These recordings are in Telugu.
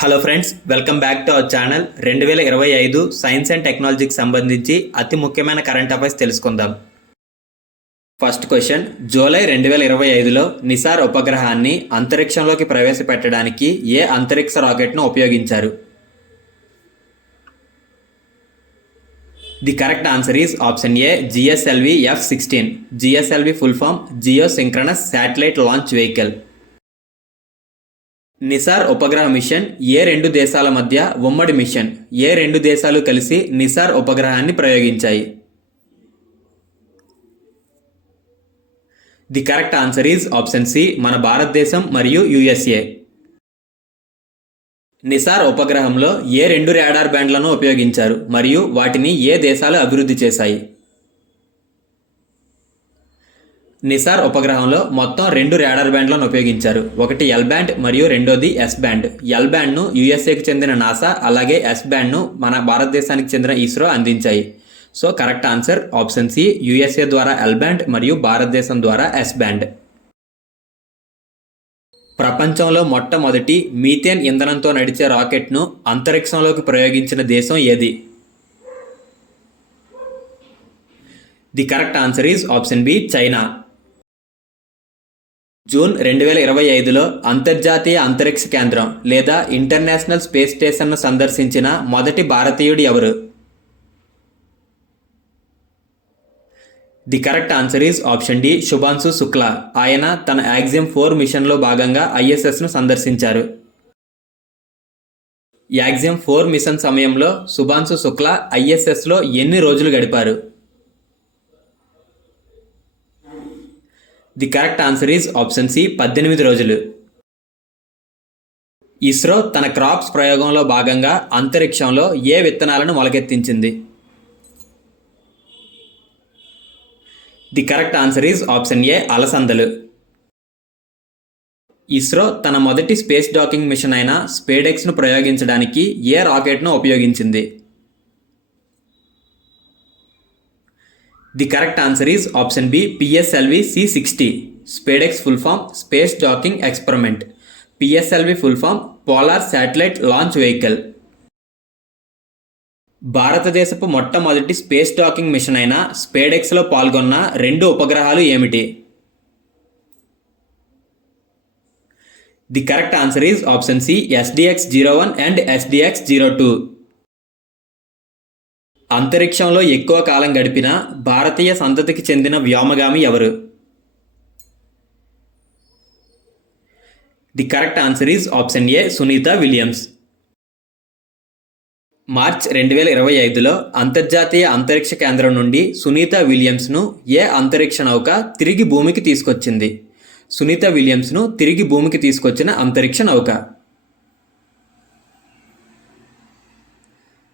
Hello friends, welcome back to our channel. 2025 science and టెక్నాలజీకి సంబంధించి అతి ముఖ్యమైన కరెంట్ అఫైర్స్ తెలుసుకుందాం. ఫస్ట్ క్వశ్చన్, జూలై 2025లో నిసార్ ఉపగ్రహాన్ని అంతరిక్షంలోకి ప్రవేశపెట్టడానికి ఏ అంతరిక్ష రాకెట్ను ఉపయోగించారు? The correct answer is option A, GSLV F-16. GSLV full form geosynchronous satellite launch vehicle. NISAR ఉపగ్రహ మిషన్ ఏ రెండు దేశాల మధ్య ఉమ్మడి మిషన్? ఏ రెండు దేశాలు కలిసి నిసార్ ఉపగ్రహాన్ని ప్రయోగించాయి? The correct answer is option C, మన భారతదేశం మరియు USA. నిసార్ ఉపగ్రహంలో ఏ రెండు రాడార్ బ్యాండ్లను ఉపయోగించారు మరియు వాటిని ఏ దేశాలు అభివృద్ధి చేశాయి? నిసార్ ఉపగ్రహంలో మొత్తం రెండు రాడార్ బ్యాండ్లను ఉపయోగించారు. ఒకటి L బ్యాండ్ మరియు రెండోది S బ్యాండ్. L బ్యాండ్ను USAకు చెందిన నాసా, అలాగే S బ్యాండ్ను మన భారతదేశానికి చెందిన ఇస్రో అందించాయి. So correct answer option C, USA ద్వారా L బ్యాండ్ మరియు భారతదేశం ద్వారా S బ్యాండ్. ప్రపంచంలో మొట్టమొదటి మీథేన్ ఇంధనంతో నడిచే రాకెట్ను అంతరిక్షంలోకి ప్రయోగించిన దేశం ఏది? The correct answer is option B, China. June 2025లో అంతర్జాతీయ అంతరిక్ష కేంద్రం లేదా ఇంటర్నేషనల్ స్పేస్ స్టేషన్ను సందర్శించిన మొదటి భారతీయుడు ఎవరు? The correct answer is option D, Shubhanshu Shukla. ఆయన తన యాక్సియం 4 మిషన్లో భాగంగా ISSను సందర్శించారు. యాక్సియం 4 మిషన్ సమయంలో శుభాంశు శుక్లా ISSలో ఎన్ని రోజులు గడిపారు? The correct answer is option C, 18 రోజులు. ఇస్రో తన క్రాప్స్ ప్రయోగంలో భాగంగా అంతరిక్షంలో ఏ విత్తనాలను మొలకెత్తించింది? The correct answer is option A, అలసందలు. ఇస్రో తన మొదటి స్పేస్ డాకింగ్ మిషన్ అయిన స్పేడెక్స్ను ప్రయోగించడానికి ఏ రాకెట్ను ఉపయోగించింది? The correct answer is option B, PSLV C-60. SpaDeX full form space docking experiment. PSLV full form polar satellite launch vehicle. భారతదేశపు మొట్టమొదటి స్పేస్ డాకింగ్ మిషన్ అయిన స్పేడెక్స్లో పాల్గొన్న రెండు ఉపగ్రహాలు ఏమిటి? The correct answer is option C, SDX-01 and SDX-02. అంతరిక్షంలో ఎక్కువ కాలం గడిపిన భారతీయ సంతతికి చెందిన వ్యోమగామి ఎవరు? The correct answer is option A, Sunita Williams. March 2025లో అంతర్జాతీయ అంతరిక్ష కేంద్రం నుండి సునీత విలియమ్స్ను ఏ అంతరిక్ష నౌక తిరిగి భూమికి తీసుకొచ్చింది? సునీత విలియమ్స్ను తిరిగి భూమికి తీసుకొచ్చిన అంతరిక్ష నౌక.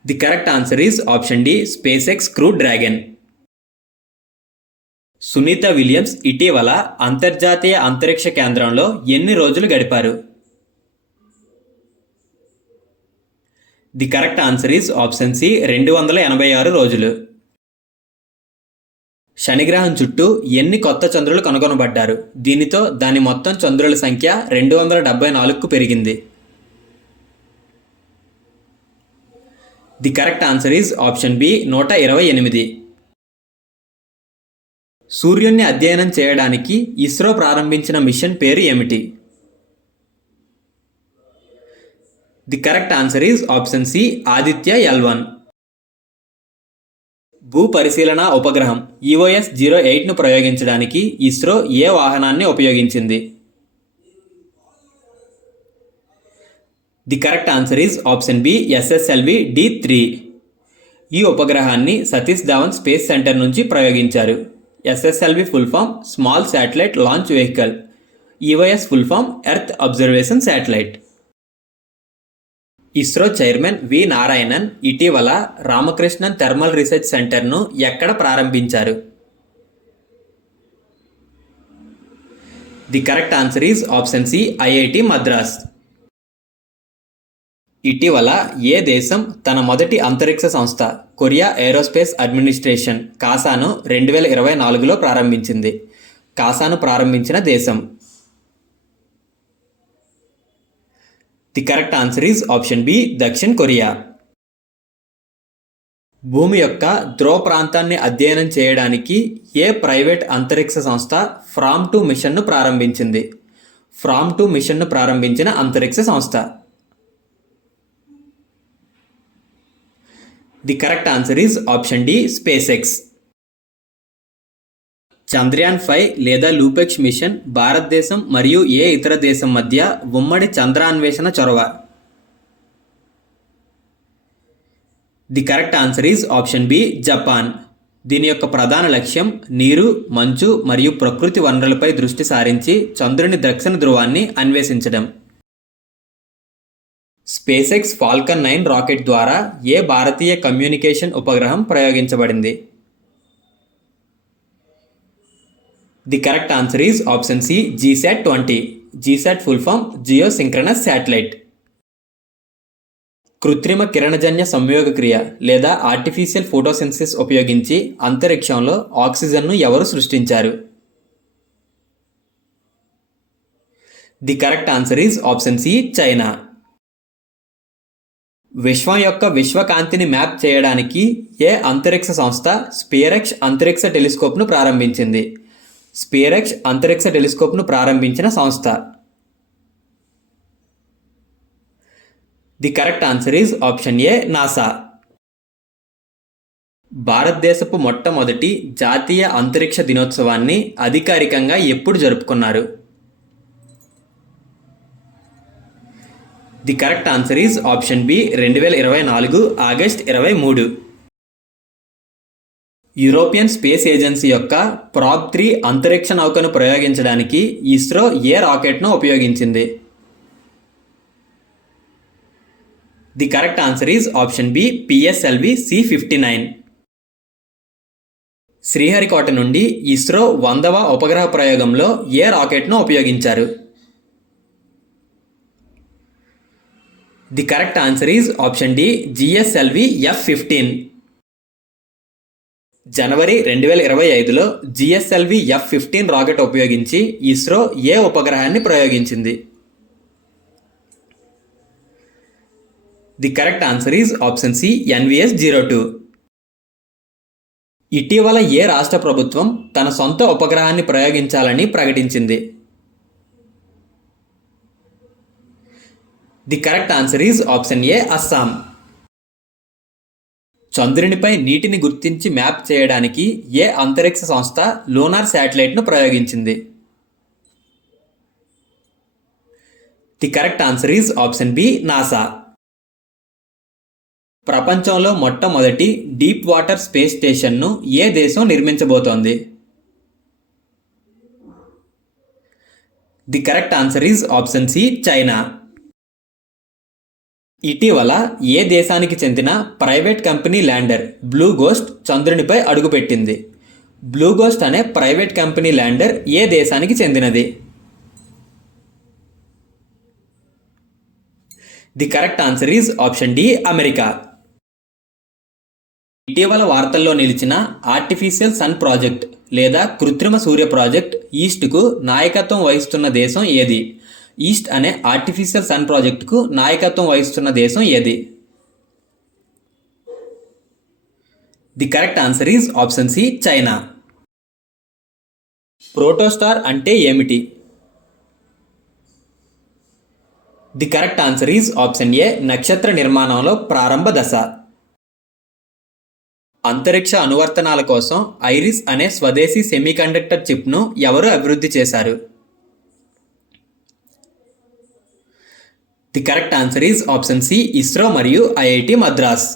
The correct answer is option D, SpaceX crew dragon. Sunita Williams ఇటీవల అంతర్జాతీయ అంతరిక్ష కేంద్రంలో ఎన్ని రోజులు గడిపారు? The correct answer is option సి, 286 రోజులు. శనిగ్రహం చుట్టూ ఎన్ని కొత్త చంద్రులు కనుగొనబడ్డారు? దీనితో దాని మొత్తం చంద్రుల సంఖ్య 274కు పెరిగింది. The correct answer is option B, 128. సూర్యుడిని అధ్యయనం చేయడానికి ఇస్రో ప్రారంభించిన మిషన్ పేరు ఏమిటి? The correct answer is option C, Aditya L1. భూ పరిశీలన ఉపగ్రహం EOS-08ను ప్రయోగించడానికి ఇస్రో ఏ వాహనాన్ని ఉపయోగించింది? The correct answer is option B, SSLV D3. ఈ ఉపగ్రహాన్ని సతీష్ ధావన్ స్పేస్ సెంటర్ నుంచి ప్రయోగించారు. SSLV full form small satellite launch vehicle. EOS full form earth observation satellite. ISRO chairman V Narayanan ఇటీవల రామకృష్ణన్ థర్మల్ రీసెర్చ్ సెంటర్ను ఎక్కడ ప్రారంభించారు? The correct answer is option C, IIT Madras. ఇటీవల ఏ దేశం తన మొదటి అంతరిక్ష సంస్థ కొరియా ఏరోస్పేస్ అడ్మినిస్ట్రేషన్ కాసాను 2024లో ప్రారంభించింది? కాసాను ప్రారంభించిన దేశం. The correct answer is option B దక్షిణ కొరియా. భూమి యొక్క ధ్రువ ప్రాంతాన్ని అధ్యయనం చేయడానికి ఏ ప్రైవేట్ అంతరిక్ష సంస్థ ఫ్రామ్-2 మిషన్ను ప్రారంభించింది? ఫ్రామ్-2 మిషన్ను ప్రారంభించిన అంతరిక్ష సంస్థ. The correct answer is option D SpaceX. చంద్రయాన్-5 లేదా లూపెక్స్ మిషన్ భారతదేశం మరియు ఏ ఇతర దేశం మధ్య ఉమ్మడి చంద్రాన్వేషణ చొరవ? The correct answer is option B Japan. దీని యొక్క ప్రధాన లక్ష్యం నీరు, మంచు మరియు ప్రకృతి వనరులపై దృష్టి సారించి చంద్రుని దక్షిణ ధ్రువాన్ని అన్వేషించడం. స్పేస్ ఎక్స్ ఫాల్కన్ 9 రాకెట్ ద్వారా ఏ భారతీయ కమ్యూనికేషన్ ఉపగ్రహం ప్రయోగించబడింది? The correct answer is option C జీశాట్-20. GSAT full form geosynchronous satellite. కృత్రిమ కిరణజన్య సంయోగ క్రియ లేదా ఆర్టిఫిషియల్ ఫోటోసింథసిస్ ఉపయోగించి అంతరిక్షంలో ఆక్సిజన్ను ఎవరు సృష్టించారు? The correct answer is option C China. విశ్వం యొక్క విశ్వకాంతిని మ్యాప్ చేయడానికి ఏ అంతరిక్ష సంస్థ స్పియరెక్స్ అంతరిక్ష టెలిస్కోప్ను ప్రారంభించింది? స్పియరెక్స్ అంతరిక్ష టెలిస్కోప్ను ప్రారంభించిన సంస్థ. The correct answer is option A NASA. భారతదేశపు మొట్టమొదటి జాతీయ అంతరిక్ష దినోత్సవాన్ని అధికారికంగా ఎప్పుడు జరుపుకున్నారు? The correct answer is option B 2024 August 23. European space agency యొక్క ప్రాబ్-3 అంతరిక్ష నౌకను ప్రయోగించడానికి ఇస్రో ఏ రాకెట్ను ఉపయోగించింది? The correct answer is option B PSLV C-59. Sriharikota నుండి ఇస్రో 100వ ఉపగ్రహ ప్రయోగంలో ఏ రాకెట్ను ఉపయోగించారు? The correct answer is option D GSLV F-15. జనవరి 2025లో జిఎస్ఎల్వి F-15 రాకెట్ ఉపయోగించి ఇస్రో ఏ ఉపగ్రహాన్ని ప్రయోగించింది? The correct answer is option C NVS-02. ఇటీవల ఏ రాష్ట్ర ప్రభుత్వం తన సొంత ఉపగ్రహాన్ని ప్రయోగించాలని ప్రకటించింది? The correct answer is option A Assam. చంద్రునిపై నీటిని గుర్తించి మ్యాప్ చేయడానికి ఏ అంతరిక్ష సంస్థ లూనార్ శాటిలైట్ను ప్రయోగించింది? The correct answer is option B NASA. ప్రపంచంలో మొట్టమొదటి డీప్ వాటర్ స్పేస్ స్టేషన్ను ఏ దేశం నిర్మించబోతోంది? The correct answer is option C China. ఇటీవల ఏ దేశానికి చెందిన private company lander blue ghost చంద్రునిపై అడుగుపెట్టింది? బ్లూ గోస్ట్ అనే ప్రైవేట్ కంపెనీ ల్యాండర్ ఏ దేశానికి చెందినది? The correct answer is option D America. ఇటీవల వార్తల్లో నిలిచిన ఆర్టిఫిషియల్ సన్ ప్రాజెక్ట్ లేదా కృత్రిమ సూర్య ప్రాజెక్ట్ ఈస్ట్కు నాయకత్వం వహిస్తున్న దేశం ఏది? ఈస్ట్ అనే ఆర్టిఫిషియల్ సన్ ప్రాజెక్టుకు నాయకత్వం వహిస్తున్న దేశం ఏది? The correct answer is option C China. Protostar అంటే ఏమిటి? The correct answer is option A నక్షత్ర నిర్మాణంలో ప్రారంభ దశ. అంతరిక్ష అనువర్తనాల కోసం ఐరిస్ అనే స్వదేశీ సెమీకండక్టర్ చిప్ను ఎవరు అభివృద్ధి చేశారు? The correct answer is option C ISRO మరియు ఐఐటి మద్రాస్.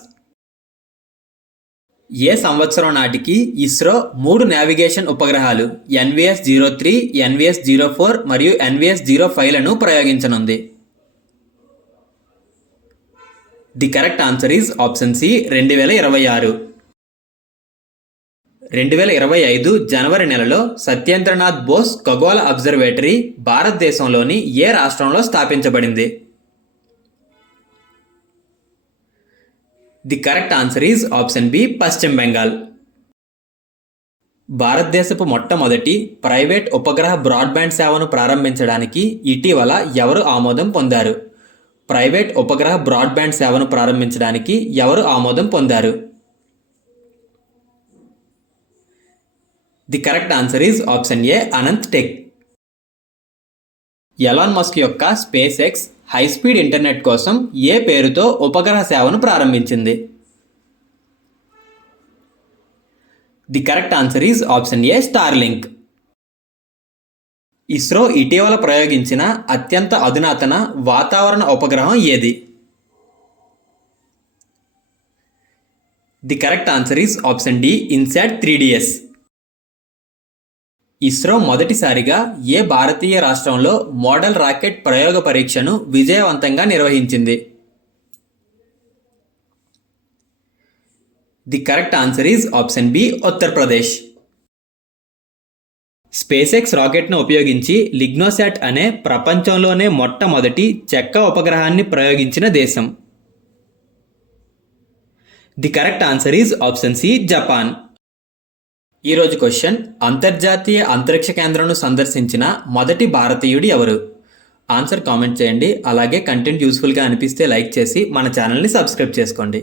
ఏ సంవత్సరం నాటికి ఇస్రో 3 నావిగేషన్ ఉపగ్రహాలు NVS-03, NVS-04 మరియు NVS-05లను ప్రయోగించనుంది? The correct answer is option C 2026. 2025 జనవరి నెలలో సత్యేంద్రనాథ్ బోస్ ఖగోళ అబ్జర్వేటరీ భారతదేశంలోని ఏ రాష్ట్రంలో స్థాపించబడింది? The correct answer is option B Paschim Bengal. భారతదేశపు మొట్టమొదటి ప్రైవేట్ ఉపగ్రహ బ్రాడ్బ్యాండ్ సేవను ప్రారంభించడానికి ఇటీవల ఎవరు ఆమోదం పొందారు? ప్రైవేట్ ఉపగ్రహ బ్రాడ్బ్యాండ్ సేవను ప్రారంభించడానికి ఎవరు ఆమోదం పొందారు? The correct answer is option A Anant tech. Elon Musk యొక్క space X high speed internet కోసం ఏ పేరుతో ఉపగ్రహ సేవను ప్రారంభించింది? The correct answer is option A Starlink. ISRO ఇటీవల ప్రయోగించిన అత్యంత అధునాతన వాతావరణ ఉపగ్రహం ఏది? The correct answer is option D INSAT 3DS. ఇస్రో మొదటిసారిగా ఏ భారతీయ రాష్ట్రంలో మోడల్ రాకెట్ ప్రయోగ పరీక్షను విజయవంతంగా నిర్వహించింది? The correct answer is option B Uttar Pradesh. Space X రాకెట్ను ఉపయోగించి లిగ్నోసాట్ అనే ప్రపంచంలోనే మొట్టమొదటి చెక్క ఉపగ్రహాన్ని ప్రయోగించిన దేశం? The correct answer is option C Japan. ఈరోజు క్వశ్చన్: అంతర్జాతీయ అంతరిక్ష కేంద్రంను సందర్శించిన మొదటి భారతీయుడు ఎవరు? ఆన్సర్ కామెంట్ చేయండి. అలాగే కంటెంట్ యూస్ఫుల్గా అనిపిస్తే లైక్ చేసి మన ఛానల్ని సబ్స్క్రైబ్ చేసుకోండి.